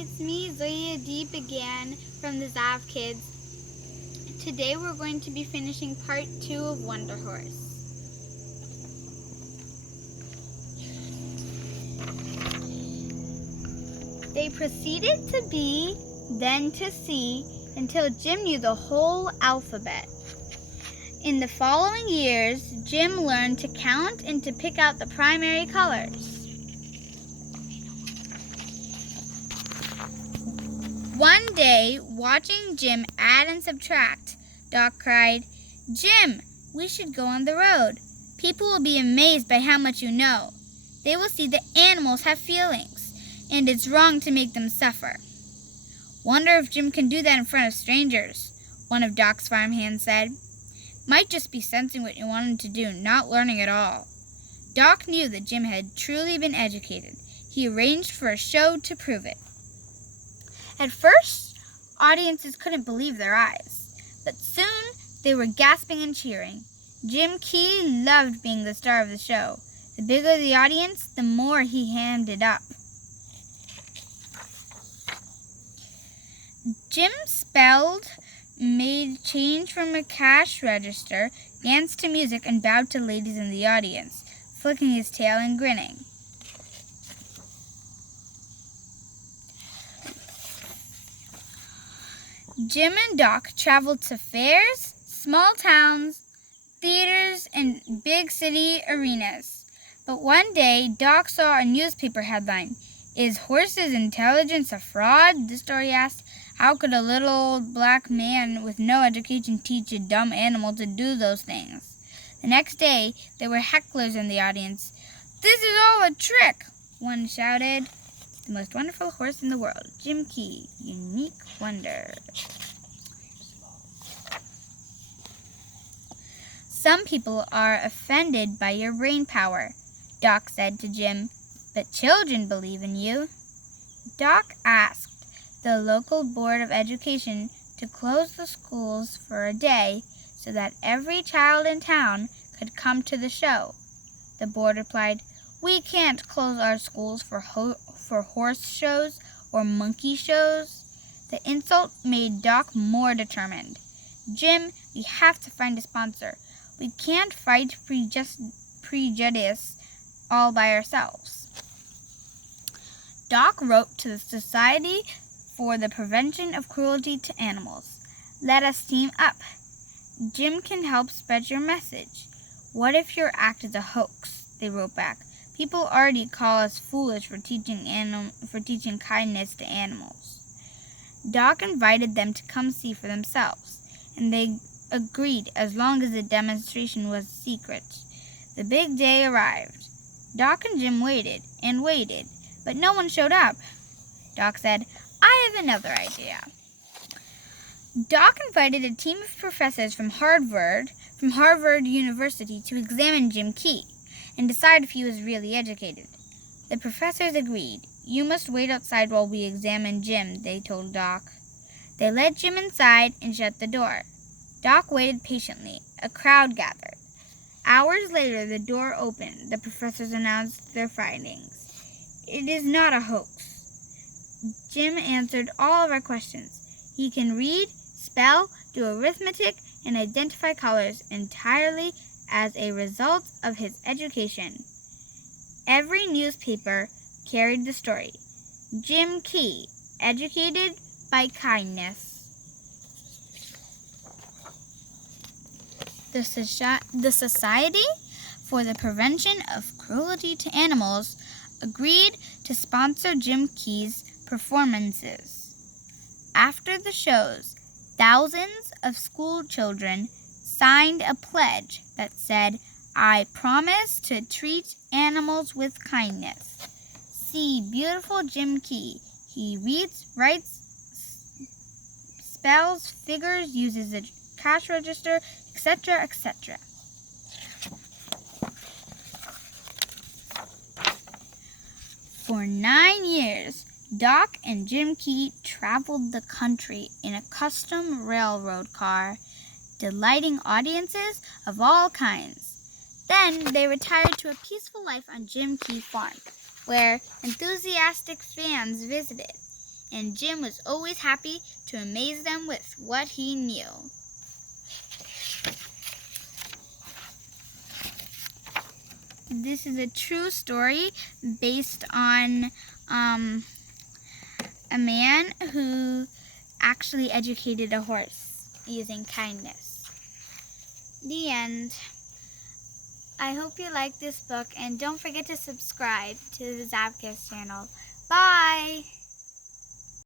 it's me, Zoya Deep again from the Zav Kids. Today we're going to be finishing part 2 of Wonder Horse. They proceeded to B, then to C, until Jim knew the whole alphabet. In the following years, Jim learned to count and to pick out the primary colors. One day, watching Jim add and subtract, Doc cried, "Jim, we should go on the road. People will be amazed by how much you know. They will see that animals have feelings, and it's wrong to make them suffer." "Wonder if Jim can do that in front of strangers," one of Doc's farmhands said. "Might just be sensing what you want him to do, not learning at all." Doc knew that Jim had truly been educated. He arranged for a show to prove it. At first, audiences couldn't believe their eyes, but soon they were gasping and cheering. Jim Key loved being the star of the show. The bigger the audience, the more he hammed it up. Jim spelled, made change from a cash register, danced to music, and bowed to ladies in the audience, flicking his tail and grinning. Jim and Doc traveled to fairs, small towns, theaters, and big city arenas. But one day, Doc saw a newspaper headline. "Is horses' intelligence a fraud?" the story asked. "How could a little old black man with no education teach a dumb animal to do those things?" The next day, there were hecklers in the audience. "This is all a trick," one shouted. "The most wonderful horse in the world, Jim Key, unique wonder." "Some people are offended by your brain power," Doc said to Jim, "but children believe in you." Doc asked the local board of education to close the schools for a day so that every child in town could come to the show. The board replied, "We can't close our schools for horse shows or monkey shows." The insult made Doc more determined. "Jim, we have to find a sponsor. We can't fight prejudice all by ourselves." Doc wrote to the Society for the Prevention of Cruelty to Animals. "Let us team up. Jim can help spread your message." "What if your act is a hoax?" they wrote back. "People already call us foolish for teaching kindness to animals." Doc invited them to come see for themselves, and they agreed as long as the demonstration was secret. The big day arrived. Doc and Jim waited and waited, but no one showed up. Doc said, "I have another idea." Doc invited a team of professors from Harvard University to examine Jim Key and decide if he was really educated. The professors agreed. "You must wait outside while we examine Jim," they told Doc. They led Jim inside and shut the door. Doc waited patiently. A crowd gathered. Hours later, the door opened. The professors announced their findings. "It is not a hoax. Jim answered all of our questions. He can read, spell, do arithmetic, and identify colors entirely as a result of his education." Every newspaper carried the story. Jim Key, educated by kindness. The Society for the Prevention of Cruelty to Animals agreed to sponsor Jim Key's performances. After the shows, thousands of school children signed a pledge that said, "I promise to treat animals with kindness." See beautiful Jim Key. He reads, writes, spells, figures, uses a cash register, etc., etc. For 9 years, Doc and Jim Key traveled the country in a custom railroad car, delighting audiences of all kinds. Then they retired to a peaceful life on Jim Key Farm, where enthusiastic fans visited. and Jim was always happy to amaze them with what he knew. This is a true story based on a man who actually educated a horse using kindness. The end. I hope you like this book, and don't forget to subscribe to the Zabkiss channel. Bye!